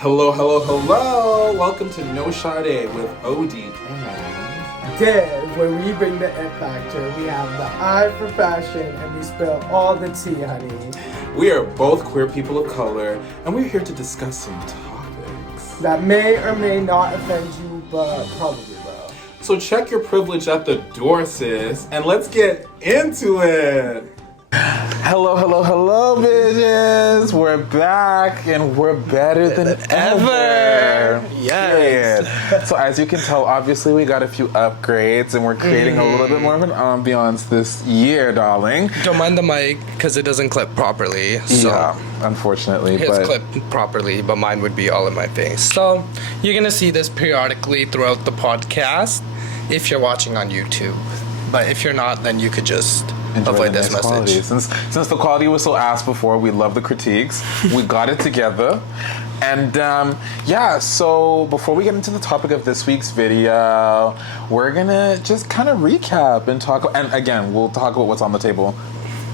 Hello, hello, hello! Welcome to No Shadé with Odie and Dev, where we bring the it factor. We have the eye for fashion and we spill all the tea, honey. we are both queer people of color, and we're here to discuss some topics That may or may not offend you, but probably will. So check your privilege at the door, sis, and let's get into it! Hello, hello, hello, bitches! We're back and we're better than ever! Yes! Period. So as you can tell, obviously we got a few upgrades and we're creating a little bit more of an ambiance this year, darling. Don't mind the mic because it doesn't clip properly. So Yeah, unfortunately. his clipped properly, but mine would be all in my face. So you're gonna see this periodically throughout the podcast if you're watching on YouTube. But if you're not, then you could just Enjoy avoid the this nice message. quality. Since the quality was so asked before, we love the critiques. We got it together. And so before we get into the topic of this week's video, we're gonna just kind of recap and talk, and again, we'll talk about what's on the table.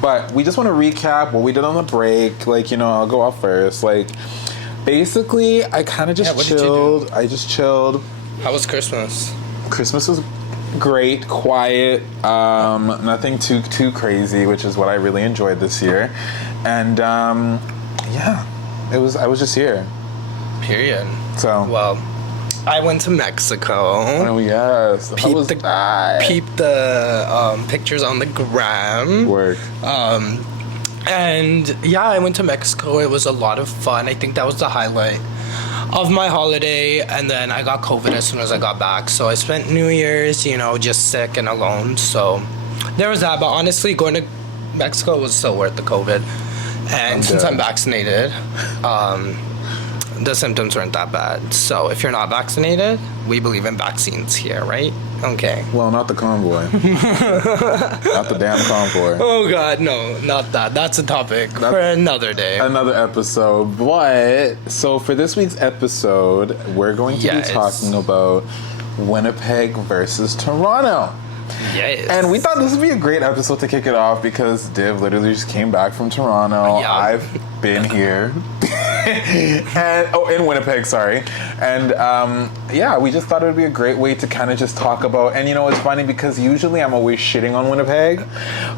But we just want to recap what we did on the break. Like, I'll go off first. Like, basically, I kind of just what did you do? chilled. I just chilled. How was Christmas? Christmas was great, quiet, nothing too crazy, which is what I really enjoyed this year. And I was just here. Period. So Well, I went to Mexico. oh yes, how was that? Peep the pictures on the gram. Work. And yeah, I went to Mexico. It was a lot of fun. I think that was the highlight of my holiday. And then I got COVID as soon as I got back. So I spent New Year's, just sick and alone. So there was that. But honestly, going to Mexico was so worth the COVID. And since I'm vaccinated, the symptoms weren't that bad. So if you're not vaccinated, we believe in vaccines here, right? Okay. Well, not the convoy. Not the damn convoy. Oh God, no, not that. That's a topic for another day. Another episode. But so for this week's episode, we're going to be talking about Winnipeg versus Toronto. Yes. And we thought this would be a great episode to kick it off because Div literally just came back from Toronto. Yeah. I've been here. In Winnipeg, sorry. And we just thought it would be a great way to kind of just talk about, and it's funny because usually I'm always shitting on Winnipeg,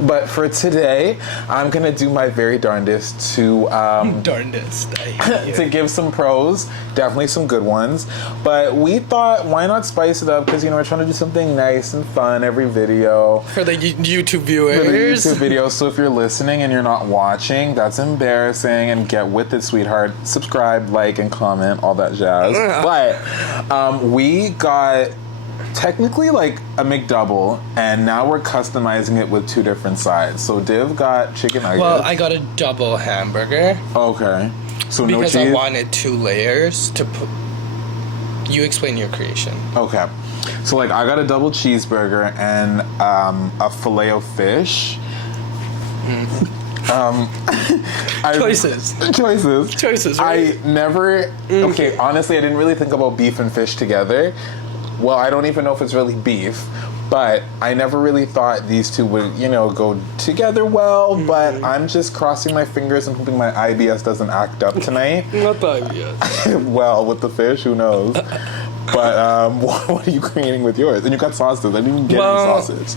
but for today, I'm gonna do my very darndest to to give some pros, definitely some good ones. But we thought, why not spice it up? Because we're trying to do something nice and fun every video. For the YouTube viewers. For the YouTube video. So if you're listening and you're not watching, that's embarrassing. And get with it, sweetheart. Subscribe, like, and comment, all that jazz. But we got technically like a McDouble, and now we're customizing it with two different sides. So Div got chicken nuggets. Well, I got a double hamburger. Okay. So no cheese? Because I wanted 2 layers to put... You explain your creation. Okay. So like I got a double cheeseburger and a filet of fish. Choices, right? I never... Okay, honestly, I didn't really think about beef and fish together. Well, I don't even know if it's really beef, but I never really thought these two would, go together well, but I'm just crossing my fingers and hoping my IBS doesn't act up tonight. Not the IBS. Well, with the fish, who knows? But what are you creating with yours? And you got sauces. I didn't even get any sauces.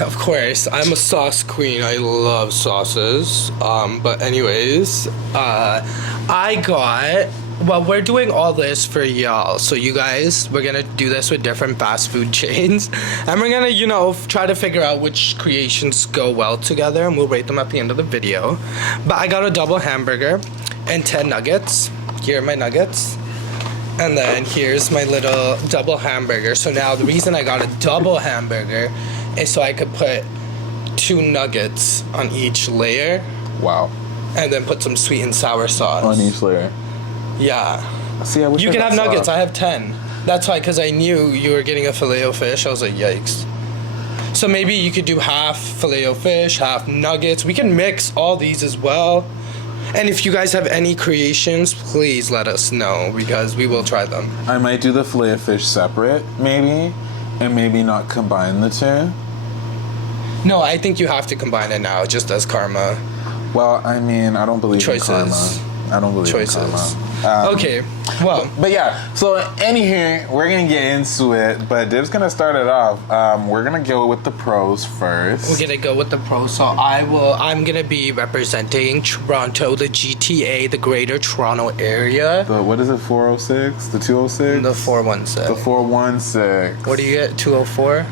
Of course, I'm a sauce queen. I love sauces. But anyways, I got... Well, we're doing all this for y'all. So you guys, we're going to do this with different fast food chains. And we're going to, try to figure out which creations go well together. And we'll rate them at the end of the video. But I got a double hamburger and 10 nuggets. Here are my nuggets. And then here's my little double hamburger. So now the reason I got a double hamburger is so I could put 2 nuggets on each layer. Wow. And then put some sweet and sour sauce. On each layer. Yeah. See, I wish you I can got have nuggets. sauce. I have 10. That's why, because I knew you were getting a filet o fish. I was like, yikes. So maybe you could do half filet o fish, half nuggets. We can mix all these as well. And if you guys have any creations, please let us know because we will try them. I might do the filet of fish separate, maybe, and maybe not combine the two. No, I think you have to combine it now, just as karma. Well, I mean, I don't believe Choices. in karma. I don't believe in karma. Okay, well. But yeah, so anywho, we're gonna get into it, but Div's gonna start it off. We're gonna go with the pros first. We're gonna go with the pros. So I'm gonna be representing Toronto, the GTA, the Greater Toronto Area. The, what is it, 406? The 206? The 416. The 416. What do you get? 204?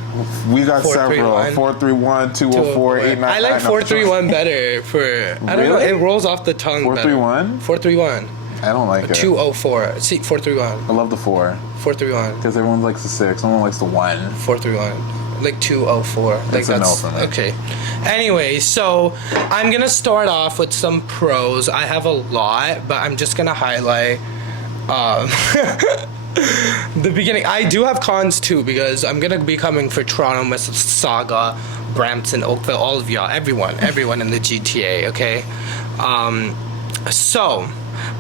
We got 431. several. 431, 204, 899. I like 431 better for, I don't know, Really? it rolls off the tongue 431? 431. I don't like it. 204. See, 431. I love the 4. 431. Because everyone likes the 6. No one likes the 1. 431. Like 204. Like That's a no for me. Okay. Anyway, so I'm gonna start off with some pros. I have a lot, but I'm just gonna highlight the beginning. I do have cons too, because I'm gonna be coming for Toronto, Mississauga, Brampton, Oakville, all of y'all, everyone in the GTA. Okay. So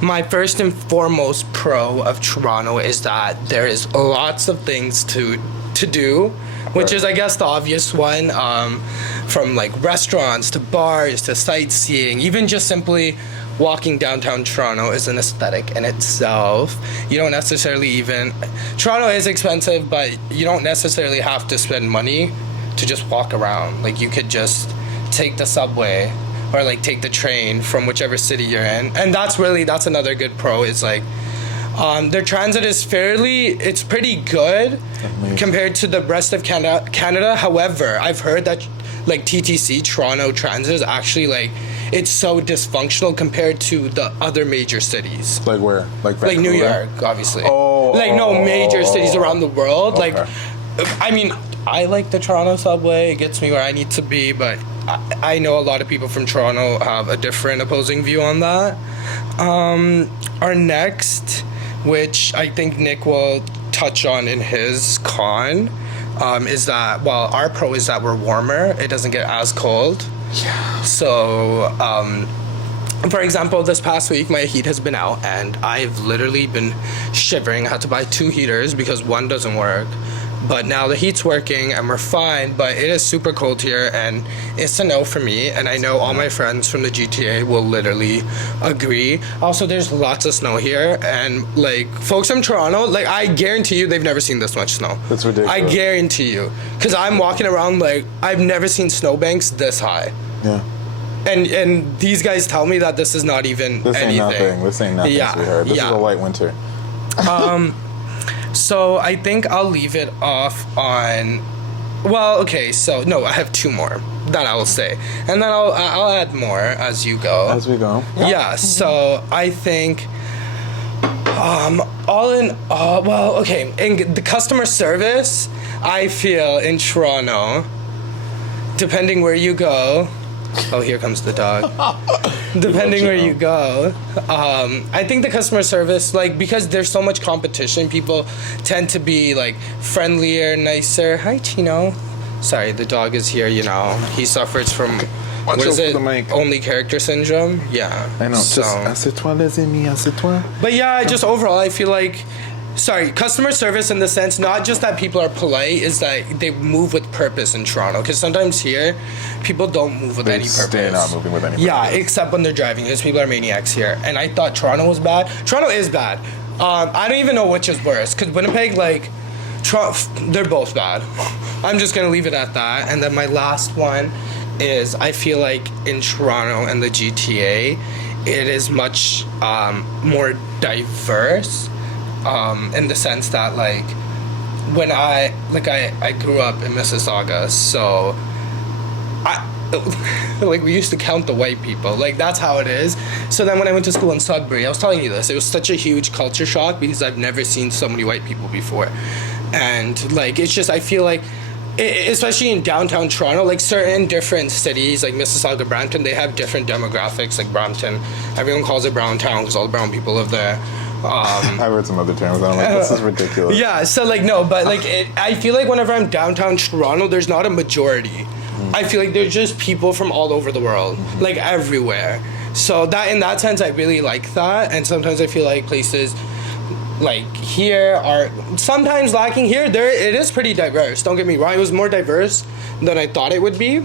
my first and foremost pro of Toronto is that there is lots of things to do, which is, I guess, the obvious one, from like restaurants to bars to sightseeing. Even just simply walking downtown Toronto is an aesthetic in itself. You don't necessarily even... Toronto is expensive, but you don't necessarily have to spend money to just walk around. Like, you could just take the subway or like take the train from whichever city you're in. And that's another good pro, is like their transit is it's pretty good compared to the rest of Canada. However, I've heard that like TTC, Toronto Transit, is actually like, it's so dysfunctional compared to the other major cities. Like where? Like New York, obviously. Major cities around the world. Okay. Like, I mean, I like the Toronto subway. It gets me where I need to be, but I know a lot of people from Toronto have a different opposing view on that. Our next, which I think Nick will touch on in his con, is that, well, our pro is that we're warmer. It doesn't get as cold. Yeah. So, for example, this past week my heat has been out and I've literally been shivering. I had to buy 2 heaters because one doesn't work. But now the heat's working and we're fine, but it is super cold here and it's a no for me. And I know all my friends from the GTA will literally agree. Also, there's lots of snow here, and like folks from Toronto, like I guarantee you they've never seen this much snow. That's ridiculous. I guarantee you. Because I'm walking around like I've never seen snowbanks this high. Yeah. And these guys tell me that this is not even This anything. ain't nothing. This ain't nothing, Yeah, sweetheart. This is a light winter. So I think I'll leave it off on... Well, okay, so no, I have 2 more that I will say. And then I'll add more as you go. As we go. Yeah, so I think... all in all, well, okay, in the customer service, I feel in Toronto, depending where you go... Oh, here comes the dog. Depending where you go, I think the customer service, like, because there's so much competition, people tend to be like friendlier, nicer. Hi, Tino. Sorry, the dog is here. You know, he suffers from what is it? Only character syndrome. Yeah. I know. So, Just assieds-toi, les amis, assieds-toi. but yeah, just overall, I feel like. Sorry, customer service in the sense, not just that people are polite, is that they move with purpose in Toronto. Because sometimes here, people don't move with any purpose. They're not moving with any purpose. Yeah, except when they're driving. Because people are maniacs here. And I thought Toronto was bad. Toronto is bad. I don't even know which is worse. Because Winnipeg, like, they're both bad. I'm just going to leave it at that. And then my last one is, I feel like in Toronto and the GTA, it is much more diverse. In the sense that, like, when I grew up in Mississauga, so like, we used to count the white people. Like, that's how it is. So then when I went to school in Sudbury, I was telling you this, it was such a huge culture shock because I've never seen so many white people before. And, like, it's just, I feel like, especially in downtown Toronto, like certain different cities, like Mississauga, Brampton, they have different demographics. Like Brampton, everyone calls it Brown Town because all the brown people live there. I've heard some other terms, and I'm like, this is ridiculous. Yeah, so like, no, but like, I feel like whenever I'm downtown Toronto, there's not a majority. I feel like there's just people from all over the world, like everywhere. So that, in that sense, I really like that. And sometimes I feel like places like here are sometimes lacking. Here, it is pretty diverse. Don't get me wrong, it was more diverse than I thought it would be.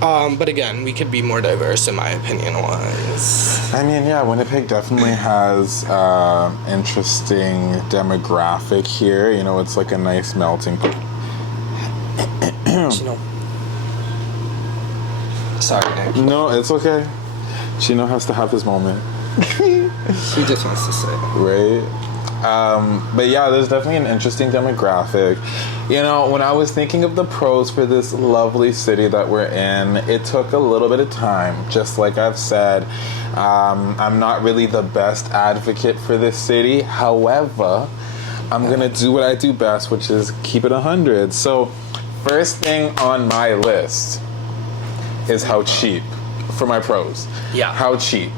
But again, we could be more diverse, in my opinion. Wise. I mean, yeah, Winnipeg definitely has interesting demographic here. You know, it's like a nice melting pot. Sorry, Nick. No, it's okay. Chino has to have his moment. He just wants to say. Right? But yeah, there's definitely an interesting demographic. You know, when I was thinking of the pros for this lovely city that we're in, it took a little bit of time. Just like I've said, I'm not really the best advocate for this city. However, I'm going to do what I do best, which is keep it 100. So, first thing on my list is how cheap for my pros. Yeah. How cheap.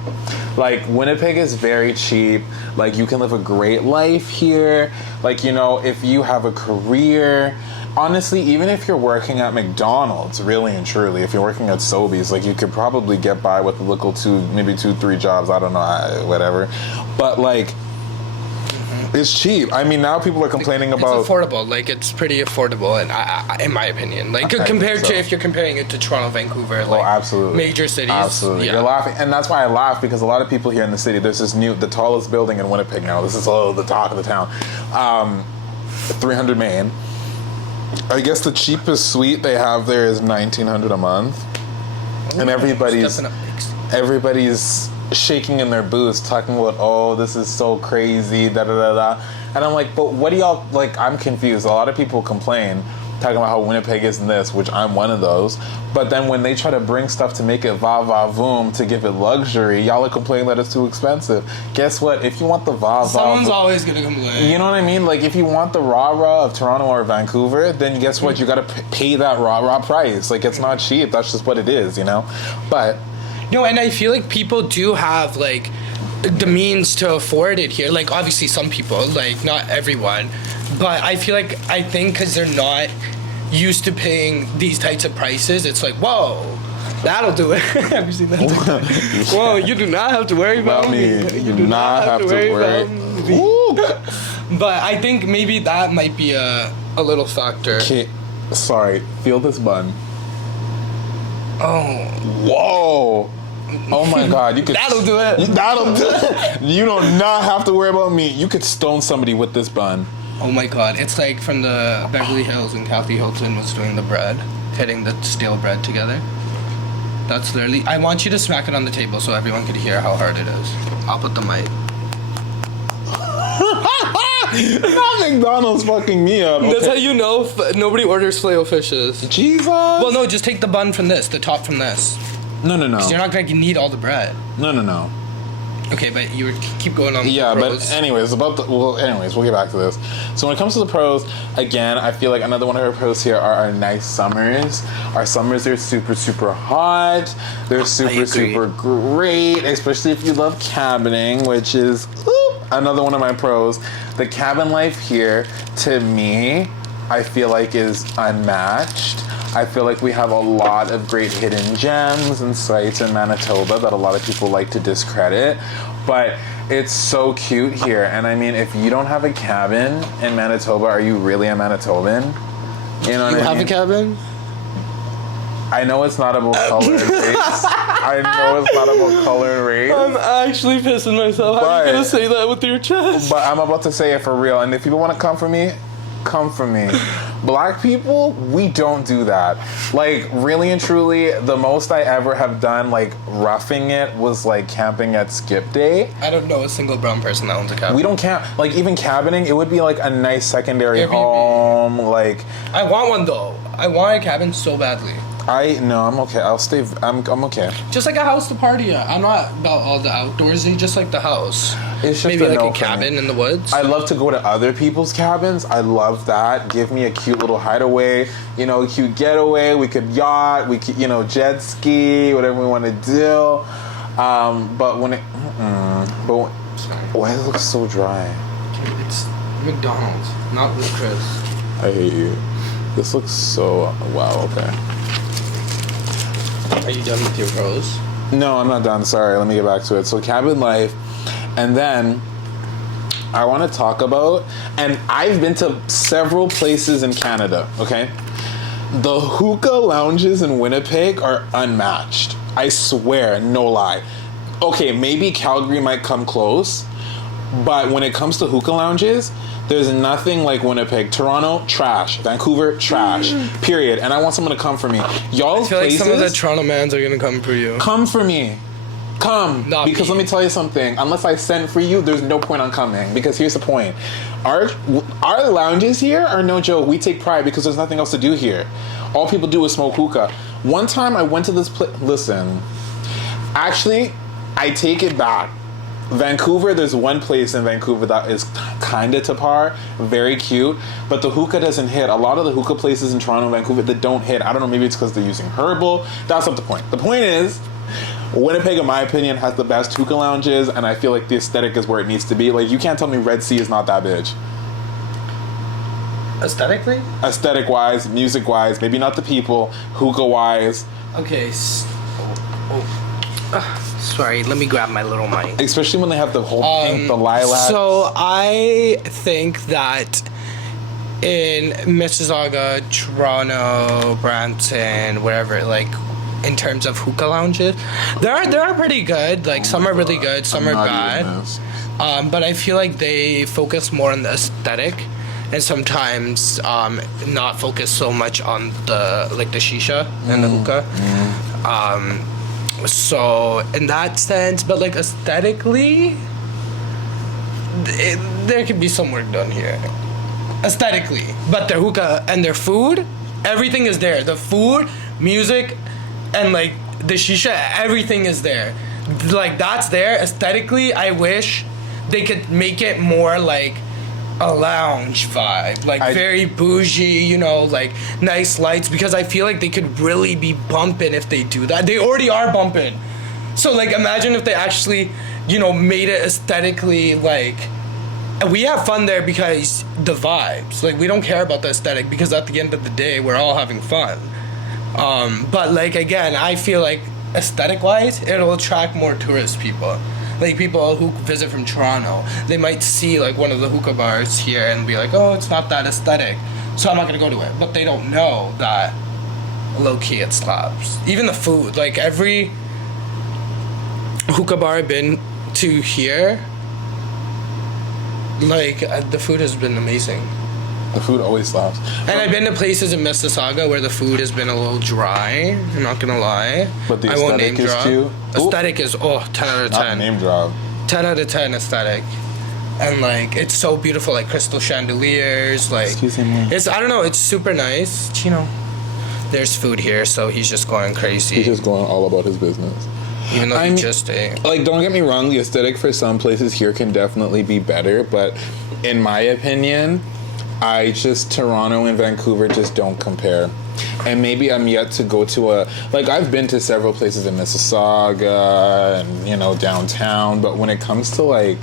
Like, Winnipeg is very cheap. Like, you can live a great life here. Like, you know, if you have a career, honestly, even if you're working at McDonald's, really and truly, if you're working at Sobeys, like, you could probably get by with a little maybe 2-3 jobs. I don't know, whatever. But, like, it's cheap. I mean, now people are complaining about... It's affordable. Like, it's pretty affordable, and in my opinion. Like, compared to if you're comparing it to Toronto, Vancouver, like, absolutely. Major cities. Absolutely. Yeah. You're laughing. And that's why I laugh, because a lot of people here in the city, there's this the tallest building in Winnipeg now. This is the talk of the town. 300 Main. I guess the cheapest suite they have there is $1,900 a month. And everybody's shaking in their boots, talking about, oh, this is so crazy, da da da da. And I'm like, but what do y'all, like, I'm confused. A lot of people complain, talking about how Winnipeg isn't this, which I'm one of those. But then when they try to bring stuff to make it va-va-voom, to give it luxury, y'all are complaining that it's too expensive. Guess what? If you want the va-va... Someone's always going to complain. You know what I mean? Like, if you want the rah-rah of Toronto or Vancouver, then guess what? You got to pay that rah-rah price. Like, it's not cheap. That's just what it is, you know? But... No, and I feel like people do have, like, the means to afford it here. Like, obviously some people, like, not everyone. But I think because they're not used to paying these types of prices, it's like, whoa, that'll do it. Have you seen that? Whoa, you do not have to worry about me. You do not have to worry about me. But I think maybe that might be a little factor. Okay, sorry. Feel this bun. Oh. Whoa. Oh my God, you could... That'll do it. That'll do it. You do not have to worry about me. You could stone somebody with this bun. Oh my God, it's like from the Beverly Hills when Kathy Hilton was doing the bread, hitting the stale bread together. That's literally... I want you to smack it on the table so everyone could hear how hard it is. I'll put the mic. Not McDonald's fucking me up. Okay. That's how you know nobody orders Filet-O-Fishes. Jesus. Well, no, just take the bun from this, the top from this. No. Because you're not going to need all the bread. No. Okay, but you would keep going on with yeah, the pros. but anyways, we'll get back to this. So when it comes to the pros, again, I feel like another one of our pros here are our nice summers. Our summers are super, super hot. They're super, super great, especially if you love cabining, which is another one of my pros. The cabin life here, to me, I feel like is unmatched. I feel like we have a lot of great hidden gems and sites in Manitoba that a lot of people like to discredit, but it's so cute here. And I mean, if you don't have a cabin in Manitoba, are you really a Manitoban? You know what I mean? You have a cabin? I know it's not about color and race. I know it's not about color and race. I'm actually pissing myself. How are you going to say that with your chest? But I'm about to say it for real. And if people want to come for me, come for me. Black people, we don't do that. Like, really and truly, the most I ever have done, like, roughing it was, like, camping at Skip Day. I don't know a single brown person that owns a cabin. We don't camp. Like, even cabining, it would be, like, a nice secondary home. Like... I want one, though. I want a cabin so badly. No, I'm okay. I'll stay. I'm okay. Just like a house to party at. I'm not about all the outdoorsy, just like the house. It's just maybe like no a cabin in the woods. I love to go to other people's cabins. I love that. Give me a cute little hideaway. You know, cute getaway. We could yacht. We could, you know, jet ski. Whatever we want to do. But when it, why does it look so dry? It's McDonald's, not with Chris. I hate you. This looks so wow. Okay. Are you done with your pros? No, I'm not done. Sorry, let me get back to it. So cabin life, and then I want to talk about, and I've been to several places in Canada, okay? The hookah lounges in Winnipeg are unmatched. I swear, no lie. Okay, maybe Calgary might come close, but when it comes to hookah lounges, there's nothing like Winnipeg. Toronto, trash. Vancouver, trash. Period. And I want someone to come for me. Y'all's I feel like places, some of the Toronto mans are gonna come for you. come for me. Come. Not Because me. let me tell you something. Unless I send for you, there's no point on coming. Because here's the point. Our lounges here are no joke. We take pride because there's nothing else to do here. All people do is smoke hookah. One time I went to this place. Listen. Actually, I take it back. Vancouver, there's one place in Vancouver that is kind of to par, very cute, but the hookah doesn't hit. A lot of the hookah places in Toronto and Vancouver that don't hit, I don't know, maybe it's because they're using herbal. That's not the point. The point is, Winnipeg, in my opinion, has the best hookah lounges, and I feel like the aesthetic is where it needs to be. Like, you can't tell me Red Sea is not that bitch. Aesthetically? Aesthetic-wise, music-wise, maybe not the people, hookah-wise. Okay. Sorry, let me grab my little mic. Especially when they have the whole pink, the lilac. So I think that in Mississauga, Toronto, Brampton, wherever, like in terms of hookah lounges, they're pretty good. Like some are really good, some are bad. But I feel like they focus more on the aesthetic, and sometimes not focus so much on the shisha and the hookah. So in that sense, but like aesthetically, there could be some work done here. Aesthetically, but their hookah and their food, everything is there. The food, music, and like the shisha, everything is there. Like that's there. Aesthetically, I wish they could make it more like a lounge vibe, like very bougie, you know, like nice lights, because I feel like they could really be bumping if they do that. They already are bumping. So like imagine if they actually, you know, made it aesthetically like, we have fun there because the vibes, like we don't care about the aesthetic because at the end of the day we're all having fun. But like again, I feel like aesthetic wise it'll attract more tourist people. Like people who visit from Toronto, they might see like one of the hookah bars here and be like, oh, it's not that aesthetic, so I'm not gonna go to it. But they don't know that low-key it slaps. Even the food, like every hookah bar I've been to here, like the food has been amazing. The food always slaps. And I've been to places in Mississauga where the food has been a little dry. I'm not gonna lie. But the I won't aesthetic name is drop. too. Aesthetic is 10 out of 10. Not name drop. 10 out of 10 aesthetic. And like it's so beautiful, like crystal chandeliers, like Excuse me. it's, I don't know, it's super nice. You know, there's food here, so he's just going crazy. He's just going all about his business. Even though he just ate. Like, don't get me wrong, the aesthetic for some places here can definitely be better, but in my opinion, Toronto and Vancouver just don't compare. And maybe I'm yet to go to I've been to several places in Mississauga and, you know, downtown, but when it comes to like,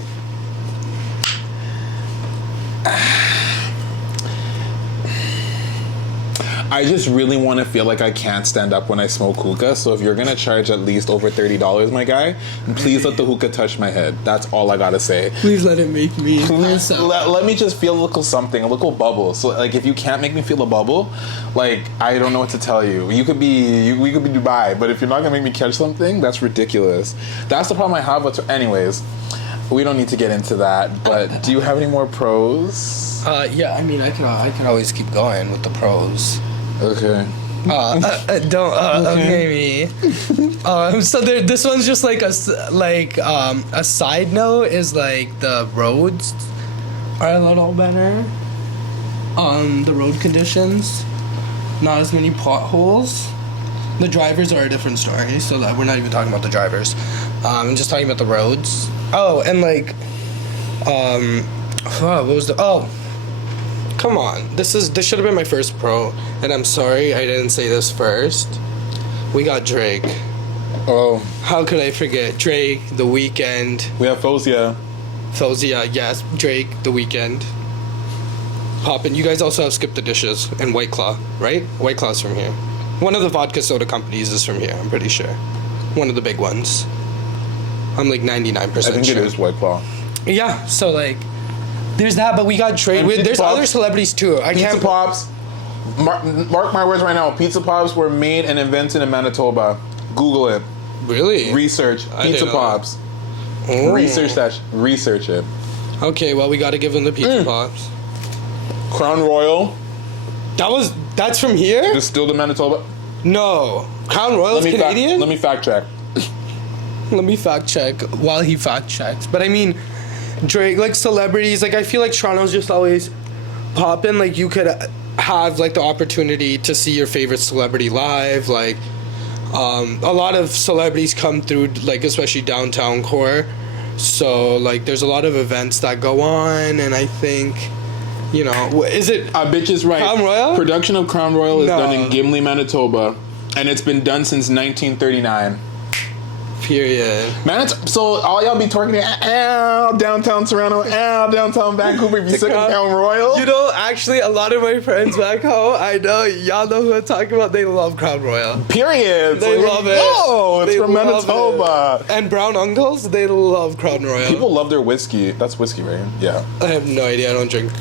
I just really want to feel like I can't stand up when I smoke hookah. So if you're gonna charge at least over $30, my guy, please let the hookah touch my head. That's all I gotta say. Please let it make me. Please let me just feel a little something, a little bubble. So like, if you can't make me feel a bubble, like I don't know what to tell you. We could be Dubai, but if you're not gonna make me catch something, that's ridiculous. That's the problem I have. Anyways, we don't need to get into that. But do you have any more pros? Yeah, I mean, I can always keep going with the pros. Okay. Okay, me. So this one's just like a side note is like the roads are a little better. The road conditions, not as many potholes. The drivers are a different story, so that we're not even talking about the drivers. I'm just talking about the roads. Oh, and like, what was the? Oh, come on. This should have been my first pro, and I'm sorry I didn't say this first. We got Drake. Oh. How could I forget Drake, The Weeknd? We have Fozia. Fozia, yes. Drake, The Weeknd. Poppin'. You guys also have Skip the Dishes and White Claw, right? White Claw's from here. One of the vodka soda companies is from here, I'm pretty sure. One of the big ones. I'm like 99% sure. I think it is White Claw. Yeah, so like, there's that, but we got Drake. There's Pops. other celebrities too. Pizza Pops. Mark my words right now. Pizza Pops were made and invented in Manitoba. Google it. Really? Research I Pizza didn't know Pops. Oh. Research it. Okay, well, we got to give them the Pizza Pops. Crown Royal, That's from here? distilled in Manitoba. No. Crown Royal's Canadian? Let me fact check. Let me fact check while he fact checks. But I mean, Drake, like celebrities, like I feel like Toronto's just always popping. Like you could have like the opportunity to see your favorite celebrity live. Like a lot of celebrities come through, like especially downtown core. So like there's a lot of events that go on, and I think, you know, is it Bitch is right. Crown Royal? Production of Crown Royal is No. done in Gimli, Manitoba, and it's been done since 1939. period? So all y'all be talking downtown Toronto, downtown Vancouver. If you sit in Crown Royal, You know, actually, a lot of my friends back home, I know, y'all know who I'm talking about, they love Crown Royal. period. They love it. Oh, it's They from love Manitoba. it. And Brown Uncles, they love Crown Royal. People love their whiskey. That's whiskey, right? Yeah. I have no idea. I don't drink.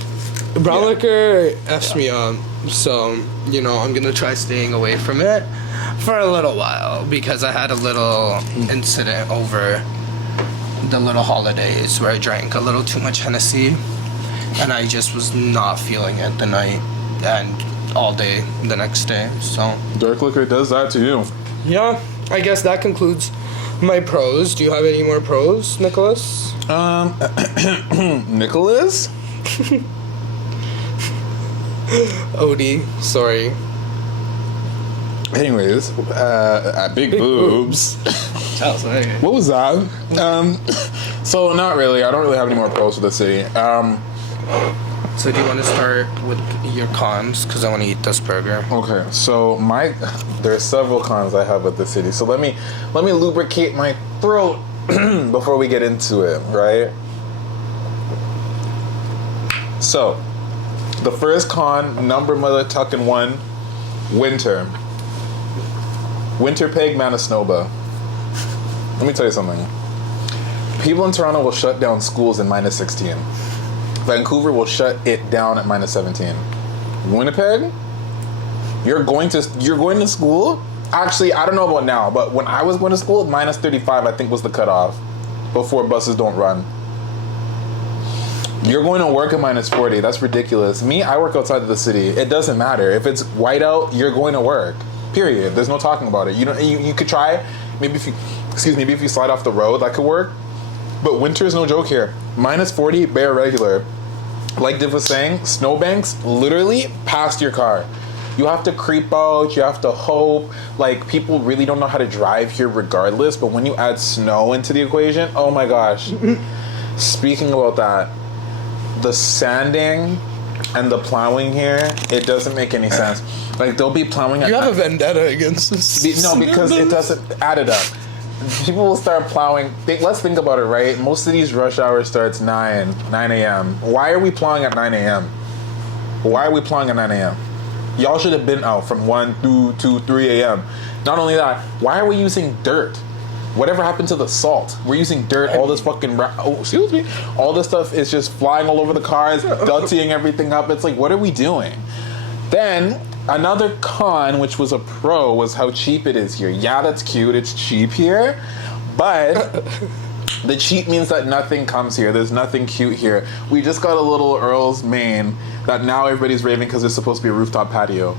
Brown liquor F's me up. So, you know, I'm going to try staying away from it for a little while because I had a little incident over the little holidays where I drank a little too much Hennessy and I just was not feeling it the night and all day the next day. So, Dark liquor does that to you. yeah, I guess that concludes my pros. Do you have any more pros, Nicholas? Nicholas? Odie, sorry. Anyways, big boobs. Sorry. What was that? So not really. I don't really have any more pros for the city. So do you want to start with your cons? Because I want to eat this burger. Okay, so there's several cons I have with the city. So let me lubricate my throat before we get into it, right? So, the first con, number mother tucking one, winter. Winnipeg, Manitoba. Let me tell you something. People in Toronto will shut down schools in minus 16. Vancouver will shut it down at minus 17. Winnipeg, you're going to school. Actually, I don't know about now, but when I was going to school, minus 35 I think was the cutoff before buses don't run. You're going to work at minus 40. That's ridiculous. Me, I work outside of the city. It doesn't matter. If it's white out, you're going to work. Period. There's no talking about it. You could try. Maybe if you slide off the road, that could work. But winter is no joke here. Minus 40, bare regular. Like Div was saying, snowbanks literally past your car. You have to creep out. You have to hope. Like, people really don't know how to drive here regardless. But when you add snow into the equation, oh my gosh. Speaking about that, the sanding and the plowing here, it doesn't make any sense. Like, they'll be plowing at You have a vendetta against this. No, because it doesn't add it up. People will start plowing. Let's think about it, right? Most of these rush hour starts 9 a.m. Why are we plowing at 9 a.m.? Why are we plowing at 9 a.m.? Y'all should have been out from 1 through 2, 3 a.m. Not only that, why are we using dirt? Whatever happened to the salt? We're using dirt, all this fucking... excuse me. All this stuff is just flying all over the cars, duttying everything up. It's like, what are we doing? Then, another con, which was a pro, was how cheap it is here. Yeah, that's cute. It's cheap here. But the cheap means that nothing comes here. There's nothing cute here. We just got a little Earl's Main that now everybody's raving because it's supposed to be a rooftop patio.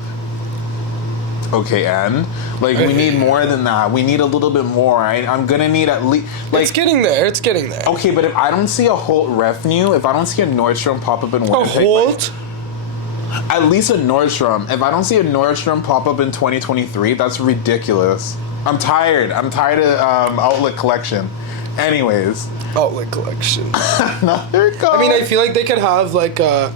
Okay, and like we need more than that. We need a little bit more. I'm gonna need at least like It's getting there. It's getting there. okay, but if I don't see a Holt Revenue, if I don't see a Nordstrom pop up in A Winnipeg, Holt? at least a Nordstrom. If I don't see a Nordstrom pop up in 2023, that's ridiculous. I'm tired. I'm tired of Outlet Collection. Anyways, Outlet collection. another con. I mean, I feel like they could have like a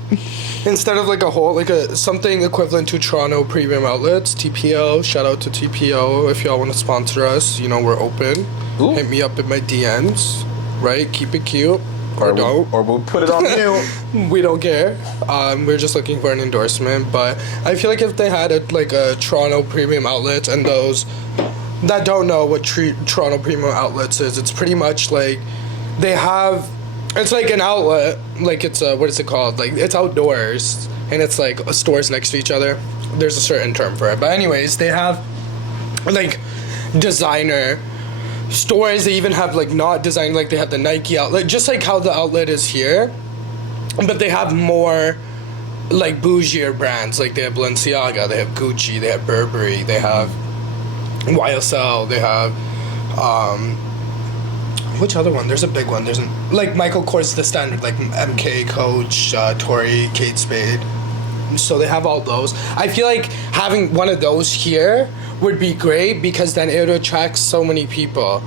instead of like a whole like a something equivalent to Toronto Premium Outlets, TPO. Shout out to TPO if y'all want to sponsor us. You know, we're open. Ooh. Hit me up in my DMs. Right, keep it cute or don't. Or we'll put it on mute. We don't care. We're just looking for an endorsement. But I feel like if they had a Toronto Premium Outlets, and those that don't know what Toronto Premium Outlets is, it's pretty much like they have It's like an outlet. Like it's a, what is it called? Like it's outdoors, and it's like stores next to each other. There's a certain term for it, but anyways, they have like designer stores. They even have like not design, like they have the Nike outlet, just like how the outlet is here, but they have more like bougier brands. Like they have Balenciaga, they have Gucci, they have Burberry, they have YSL, they have which other one? There's a big one. There's like Michael Kors, the standard, like MK, Coach, Tory, Kate Spade. So they have all those. I feel like having one of those here would be great because then it would attract so many people.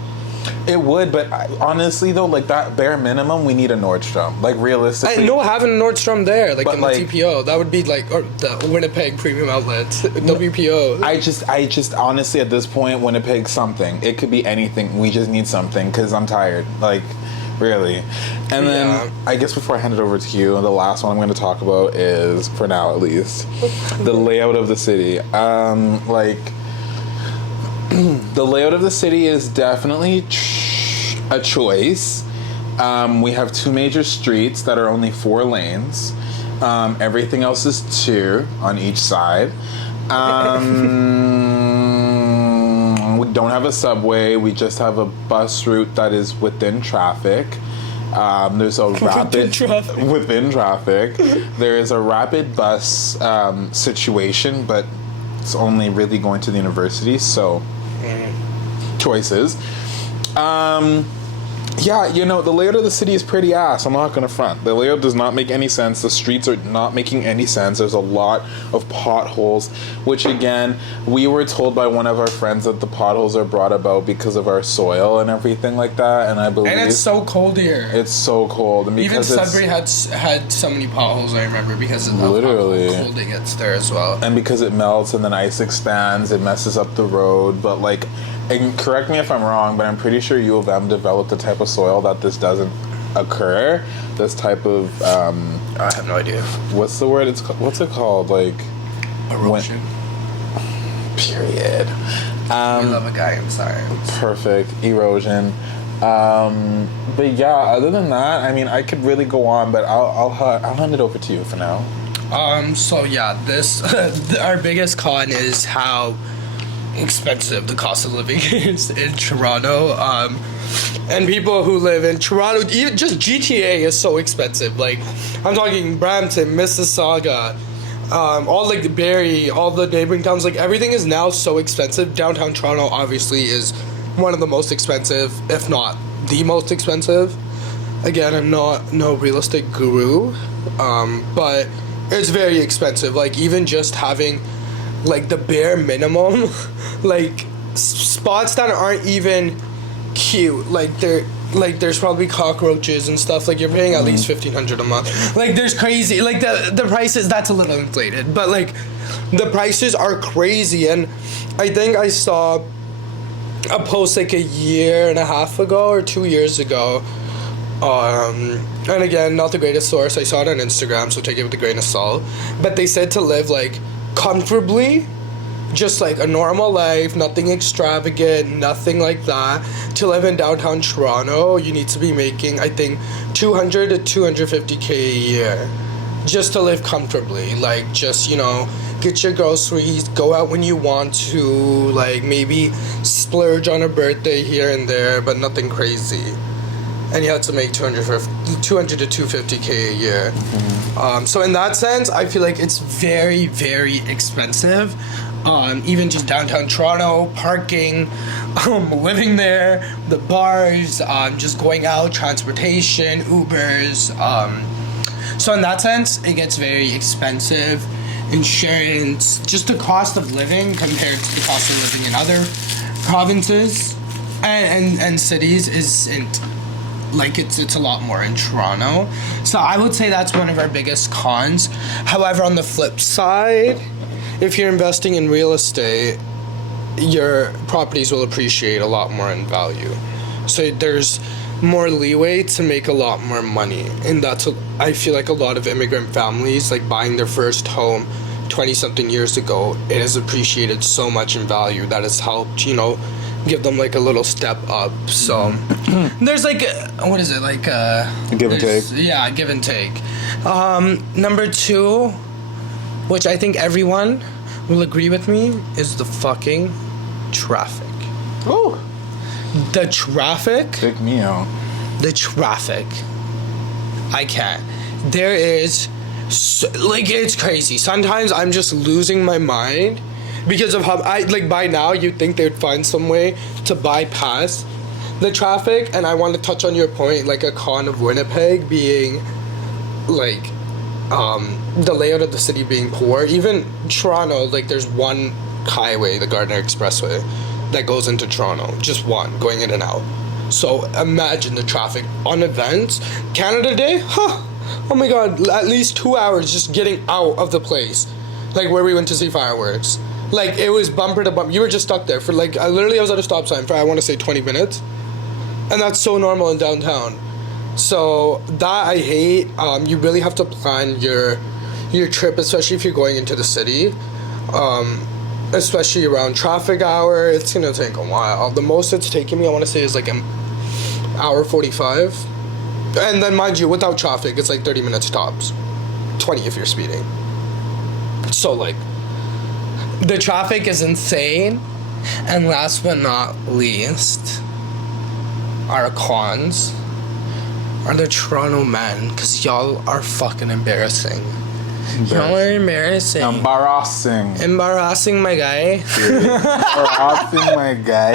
It would, but honestly though, like that bare minimum, we need a Nordstrom. Like realistically, I know having a Nordstrom there, like But, in the like- TPO, that would be like, or the Winnipeg Premium Outlets, WPO. I just honestly at this point, Winnipeg something. It could be anything. We just need something because I'm tired. Like, really. And then Yeah. I guess before I hand it over to you, the last one I'm going to talk about is, for now at least, the layout of the city. The layout of the city is definitely a choice. We have two major streets that are only 4 lanes. Everything else is 2 on each side. We don't have a subway. We just have a bus route that is within traffic. There's a rapid within traffic. There is a rapid bus situation, but it's only really going to the university. So choices. Yeah, you know, the layout of the city is pretty ass. I'm not gonna front. The layout does not make any sense. The streets are not making any sense. There's a lot of potholes, which again, we were told by one of our friends that the potholes are brought about because of our soil and everything like that. And I believe, And it's so cold here. it's so cold, and Even because it's Sudbury had so many potholes, I remember, because of Literally. how cold it gets there as well. and because it melts and then ice expands, it messes up the road. But like, and correct me if I'm wrong, but I'm pretty sure U of M developed a type of soil that this doesn't occur. This type of I have no idea. what's the word? What's it called? Like Erosion. period. We love a guy in science. Perfect erosion. But yeah, other than that, I mean, I could really go on, but I'll hand it over to you for now. So yeah, this our biggest con is how expensive the cost of living is in Toronto. And people who live in Toronto, even just GTA is so expensive. Like, I'm talking Brampton, Mississauga, all like the Barrie, all the neighboring towns. Like, everything is now so expensive. Downtown Toronto obviously is one of the most expensive, if not the most expensive. Again, I'm not no real estate guru, but it's very expensive. Like, even just having like the bare minimum, like spots that aren't even cute, like there's probably cockroaches and stuff. Like, you're paying at least $1,500 a month. Like, there's crazy, like the prices, that's a little inflated, but like the prices are crazy. And I think I saw a post like a year and a half ago or 2 years ago, and again, not the greatest source, I saw it on Instagram, so take it with a grain of salt, but they said to live like comfortably, just like a normal life, nothing extravagant, nothing like that. To live in downtown Toronto, you need to be making, I think, 200 to 250K a year just to live comfortably. Like, just, you know, get your groceries, go out when you want to, like maybe splurge on a birthday here and there, but nothing crazy. And you have to make 200 to 250K a year. So in that sense, I feel like it's very, very expensive. Even just downtown Toronto, parking, living there, the bars, just going out, transportation, Ubers. So in that sense, it gets very expensive. Insurance, just the cost of living compared to the cost of living in other provinces and cities isn't. Like, it's a lot more in Toronto. So I would say that's one of our biggest cons. However, on the flip side, if you're investing in real estate, your properties will appreciate a lot more in value. So there's more leeway to make a lot more money. And I feel like a lot of immigrant families, like buying their first home 20-something years ago, it has appreciated so much in value that has helped, you know, give them like a little step up. So there's like what is it like Give and take. Yeah, give and take. Number 2, which I think everyone will agree with me, is the fucking traffic. Oh, The traffic. take me out. The traffic. I can't. There is like it's crazy. Sometimes I'm just losing my mind because of how by now you'd think they'd find some way to bypass the traffic. And I want to touch on your point, like a con of Winnipeg being like the layout of the city being poor. Even Toronto, like there's one highway, the Gardner Expressway, that goes into Toronto. Just one going in and out. So imagine the traffic on events. Canada Day, oh my god, at least 2 hours just getting out of the place. Like where we went to see fireworks. Like it was bumper to bumper. You were just stuck there for like, I was at a stop sign for, I want to say 20 minutes. And that's so normal in downtown. So that I hate. You really have to plan your trip, especially if you're going into the city. Especially around traffic hour, it's gonna take a while. The most it's taken me, I want to say, is like an hour 45. And then mind you, without traffic, it's like 30 minutes tops. 20 if you're speeding. So like, the traffic is insane. And last but not least, our cons are the Toronto men, because y'all are fucking embarrassing. Y'all are embarrassing. Embarrassing, my guy. Embarrassing, my guy.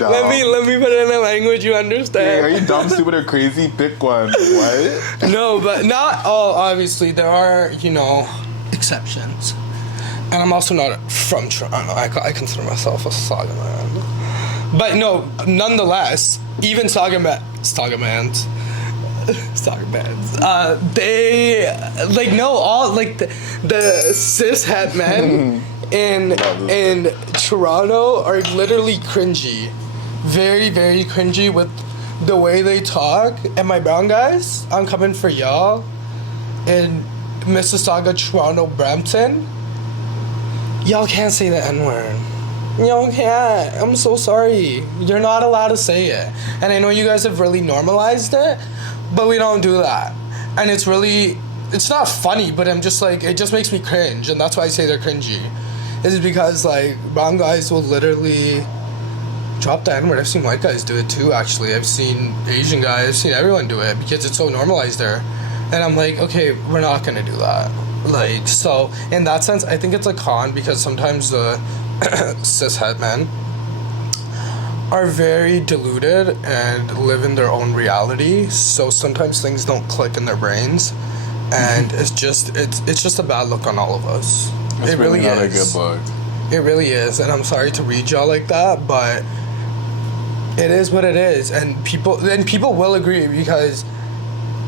Let me put it in a language you understand. Are you dumb, stupid, or crazy? Pick one. What? No, but not all. Obviously, there are exceptions. And I'm also not from Toronto. I consider myself a Saga man. But no, nonetheless, even Saga mans, they all the cis het men in Toronto are literally cringy, very very cringy with the way they talk. And my brown guys, I'm coming for y'all in Mississauga, Toronto, Brampton. Y'all can't say the N-word. Y'all can't. I'm so sorry. You're not allowed to say it. And I know you guys have really normalized it, but we don't do that. And it's not funny, but I'm just like, it just makes me cringe. And that's why I say they're cringy. Is because like brown guys will literally drop the N-word. I've seen white guys do it too, actually. I've seen Asian guys, I've seen everyone do it because it's so normalized there. And I'm like, okay, we're not gonna do that. Like, so in that sense, I think it's a con because sometimes the cis het men are very deluded and live in their own reality. So sometimes things don't click in their brains, and it's just a bad look on all of us. It's it really not is. a good look. It really is, and I'm sorry to read y'all like that, but it is what it is, and people will agree because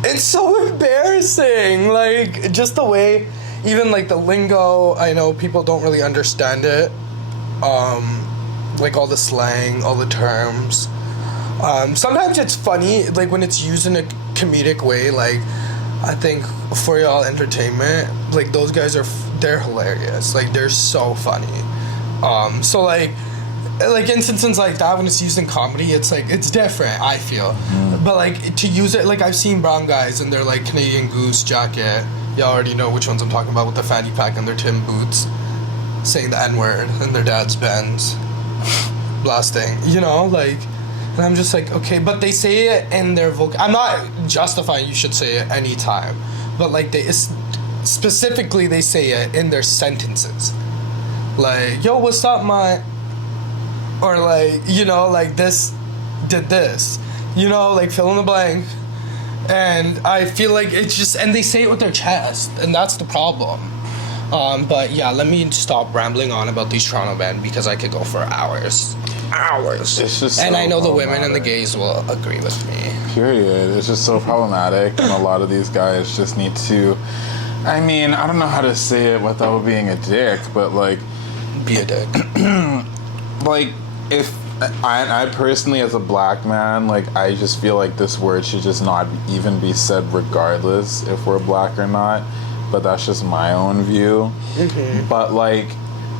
it's so embarrassing. Like, just the way, even like the lingo, I know people don't really understand it. Like all the slang, all the terms. Sometimes it's funny, like when it's used in a comedic way. Like, I think for y'all entertainment, like those guys they're hilarious. Like, they're so funny. So like instances like that, when it's used in comedy, it's like, it's different, I feel. But like, to use it, like I've seen brown guys in their like Canadian Goose jacket, y'all already know which ones I'm talking about, with the fanny pack and their Tim boots, saying the N-word in their dad's Benz, blasting, like, and I'm just like, okay, but they say it in their I'm not justifying you should say it anytime, but like specifically they say it in their sentences, like, yo, what's up, my, or like, like this did this, like fill in the blank. And I feel like it's just, and they say it with their chest, and that's the problem. But yeah, let me stop rambling on about these Toronto men because I could go for hours. It's just and so I know the women problematic. and the gays will agree with me. Period. It's just so problematic, and a lot of these guys just need to, I mean, I don't know how to say it without being a dick, but like, Be a dick. like, if I personally, as a black man, like, I just feel like this word should just not even be said regardless if we're black or not, but that's just my own view. But like,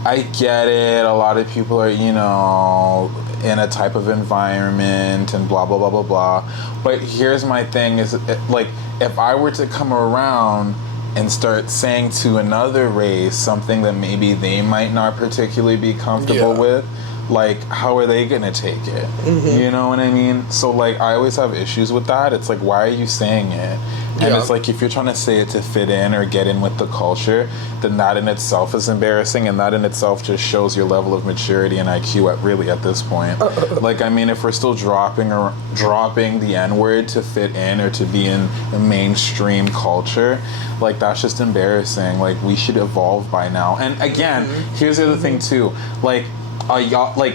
I get it. A lot of people are, you know, in a type of environment and blah, blah, blah, blah, blah. But here's my thing is, like, if I were to come around and start saying to another race something that maybe they might not particularly be comfortable with, like, how are they gonna take it? You know what I mean? So, like, I always have issues with that. It's like, why are you saying it? And it's like, if you're trying to say it to fit in or get in with the culture, then that in itself is embarrassing, and that in itself just shows your level of maturity and IQ at this point. Like, I mean, if we're still dropping the N-word to fit in or to be in the mainstream culture, like, that's just embarrassing. Like, we should evolve by now. And again, here's the other thing too. Like, y'all, like,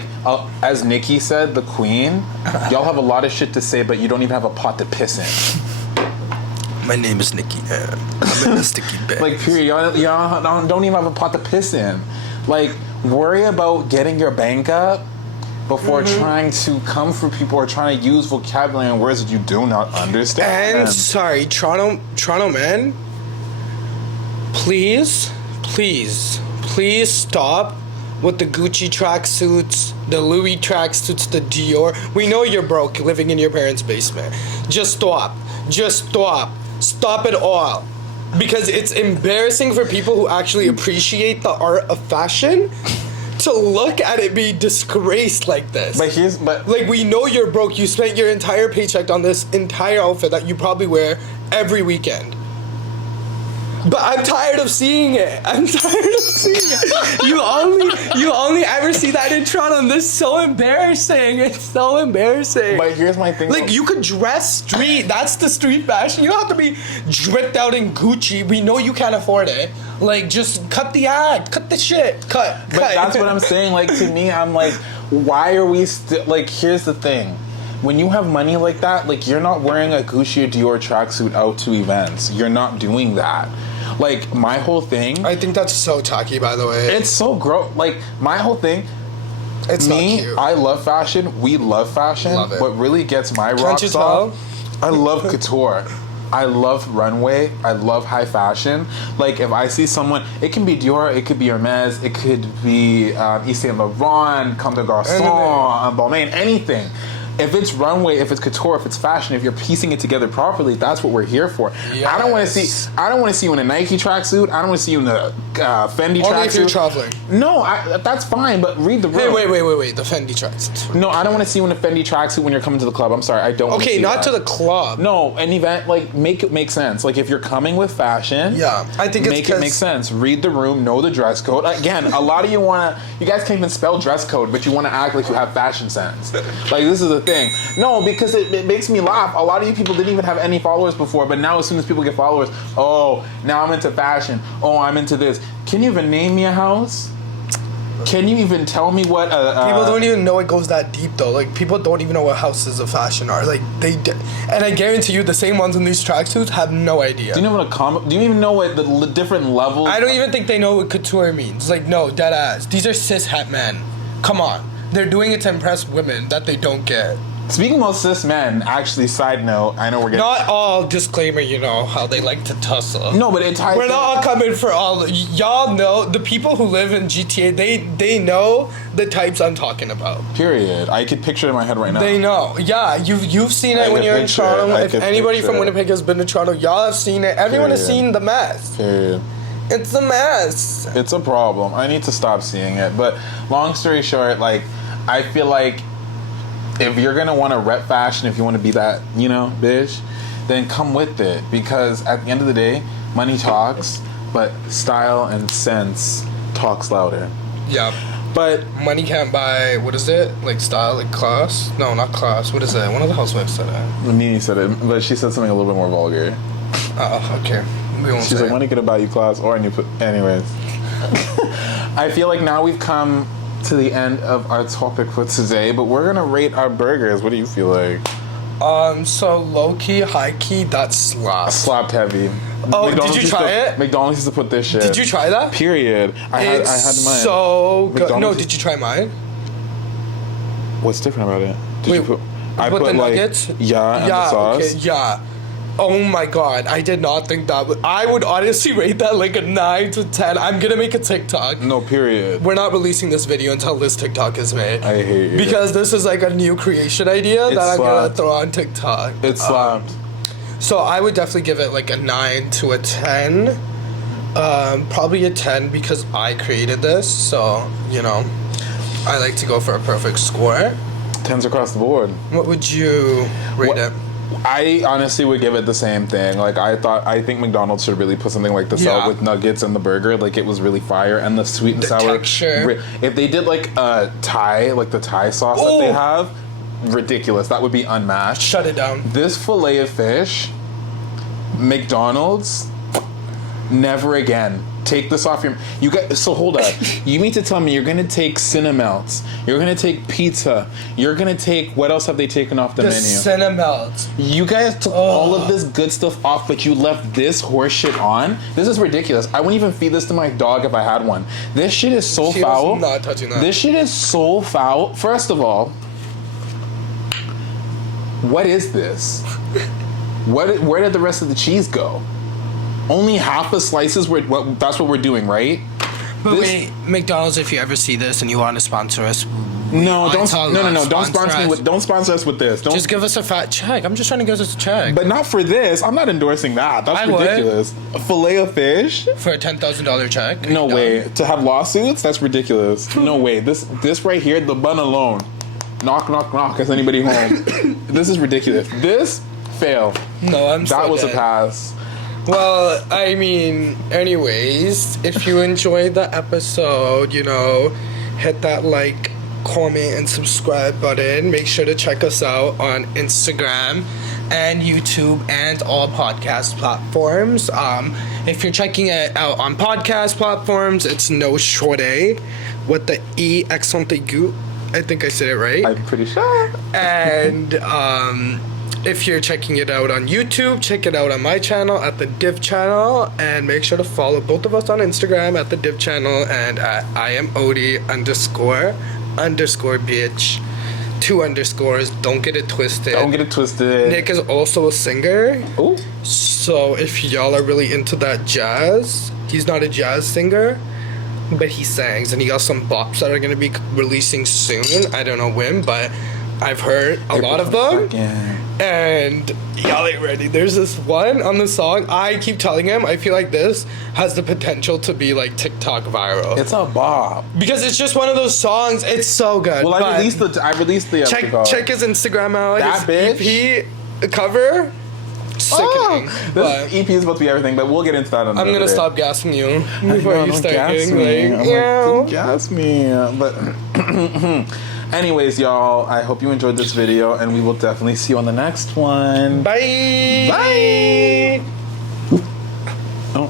as Nikki said, the queen, y'all have a lot of shit to say, but you don't even have a pot to piss in. My name is Nikki. I'm in a sticky bag. Like, period. Y'all don't even have a pot to piss in. Like, worry about getting your bank up before trying to come for people or trying to use vocabulary and words that you do not understand. And sorry, Toronto man, please stop with the Gucci tracksuits, the Louis tracksuits, the Dior. We know you're broke living in your parents' basement. Just stop. Stop it all. Because it's embarrassing for people who actually appreciate the art of fashion to look at it be disgraced like this. But like, we know you're broke. You spent your entire paycheck on this entire outfit that you probably wear every weekend. But I'm tired of seeing it. You only ever see that in Toronto, and this is so embarrassing. It's so embarrassing. But here's my thing. Like, you could dress street. That's the street fashion. You don't have to be dripped out in Gucci. We know you can't afford it. Like, just cut the ad. Cut the shit. Cut. But that's what I'm saying. Like, to me, I'm like, why are we still... Like, here's the thing. When you have money like that, like, you're not wearing a Gucci or Dior tracksuit out to events. You're not doing that. Like, my whole thing... I think that's so tacky, by the way. It's so gross. Like, my whole thing... It's not cute. I love fashion. We love fashion. Love it. What really gets my rocks off... I love couture. I love runway. I love high fashion. Like, if I see someone... It can be Dior. It could be Hermes. It could be Yves Saint Laurent, Comme des Garçons, Balmain, anything. If it's runway, if it's couture, if it's fashion, if you're piecing it together properly, that's what we're here for. Yes. I don't want to see you in a Nike tracksuit. I don't want to see you in a Fendi tracksuit. Only if you're traveling. No, that's fine, but read the room. Hey, wait. The Fendi tracksuit. No, I don't want to see you in a Fendi tracksuit when you're coming to the club. I'm sorry, I don't. Okay, not to the club. No, an event, like, make it make sense. Like, if you're coming with fashion, I think it's make it make sense. Read the room, know the dress code. Again, a lot of you guys can't even spell dress code, but you want to act like you have fashion sense. Like, this is the thing. No, because it makes me laugh. A lot of you people didn't even have any followers before, but now as soon as people get followers, oh, now I'm into fashion. Oh, I'm into this. Can you even name me a house? Can you even tell me what people don't even know it goes that deep, though. Like, people don't even know what houses of fashion are. Like, and I guarantee you the same ones in these tracksuits have no idea. Do you know what do you even know what the different levels... I don't even think they know what couture means. Like, no, dead ass. These are cis het men. Come on. They're doing it to impress women that they don't get. Speaking of cis men, actually, side note, I know we're getting... Not all, disclaimer, you know, how they like to tussle. No, but it ties... We're not all coming for all... Y'all know, the people who live in GTA, they know the types I'm talking about. Period. I could picture it in my head right now. They know. Yeah, you've seen it when you're in Toronto. If anybody from Winnipeg has been to Toronto, y'all have seen it. Everyone has seen the mess. Period. It's a mess. It's a problem. I need to stop seeing it. But long story short, like, I feel like if you're going to want to rep fashion, if you want to be that, you know, bitch, then come with it. Because at the end of the day, money talks, but style and sense talks louder. Yeah. But money can't buy, what is it? Like style, like class? No, not class. What is it? One of the housewives said it. Nene said it, but she said something a little bit more vulgar. Oh, okay. We won't She's like, money could buy you class or a new... Anyways. I feel like now we've come to the end of our topic for today, but we're gonna rate our burgers. What do you feel like? So low key, high key, that's slapped. Slapped heavy. Oh, McDonald's did you try it? McDonald's used to put this shit. Did you try that? Period. I had mine. So good. No, did you try mine? What's different about it? I put the nuggets? Yeah, and the sauce? Okay, yeah. Oh my god, I did not think that. I would honestly rate that like a 9 to 10. I'm gonna make a TikTok. No, period. We're not releasing this video until this TikTok is made. I hate you. Because this is like a new creation idea that I'm gonna slapped. throw on TikTok. It slapped. So I would definitely give it like a 9 to a 10. Probably a 10 because I created this. So, you know, I like to go for a perfect score. 10s across the board. What would you rate it? I honestly would give it the same thing. Like, I think McDonald's should really put something like this out with nuggets in the burger. Like, it was really fire. And the sweet and sour texture. If they did like a Thai, like the Thai sauce that they have, ridiculous. That would be unmatched. Shut it down. This filet of fish, McDonald's, never again. Take this off your. You got. So hold up. You mean to tell me you're gonna take Cinemelts? You're gonna take pizza? You're gonna take what else have they taken off the menu? Cinemelts. You guys took all of this good stuff off, but you left this horse shit on. This is ridiculous. I wouldn't even feed this to my dog if I had one. This shit is so foul. Was not touching that. This shit is so foul. First of all, what is this? Where did the rest of the cheese go? Only half the slices. That's what we're doing, right? But wait, McDonald's, if you ever see this and you want to sponsor us, no, don't sponsor us with this. Don't just give us a fat check. I'm just trying to give us a check. But not for this. I'm not endorsing that. That's ridiculous. A fillet of fish for a $10,000 check. No way. To have lawsuits? That's ridiculous. No way. This right here, the bun alone. Knock, knock, knock. Is anybody home? This is ridiculous. This fail. No, that was a pass. Well, I mean, anyways, if you enjoyed the episode, you know, hit that like, comment, and subscribe button. Make sure to check us out on Instagram and YouTube and all podcast platforms. If you're checking it out on podcast platforms, it's no Shadé with the E accent aigu. I think I said it right. I'm pretty sure. And if you're checking it out on YouTube, check it out on my channel at the Div channel, and make sure to follow both of us on Instagram at the Div channel and at IamOdie__bitch. 2 underscores. Don't get it twisted. Don't get it twisted. Nick is also a singer. Ooh. So if y'all are really into that jazz, he's not a jazz singer, but he sings, and he got some bops that are gonna be releasing soon. I don't know when, but I've heard a lot of them. And y'all ain't ready. There's this one on the song. I keep telling him I feel like this has the potential to be like TikTok viral. It's a bop. Because it's just one of those songs. It's so good. Well, I released the check his Instagram out. That his bitch. EP cover. Sickening. This EP is supposed to be everything, but we'll get into that another I'm gonna day. stop gassing you before you start getting like, don't gas me. But anyways, y'all, I hope you enjoyed this video, and we will definitely see you on the next one. Bye. Bye. Oh.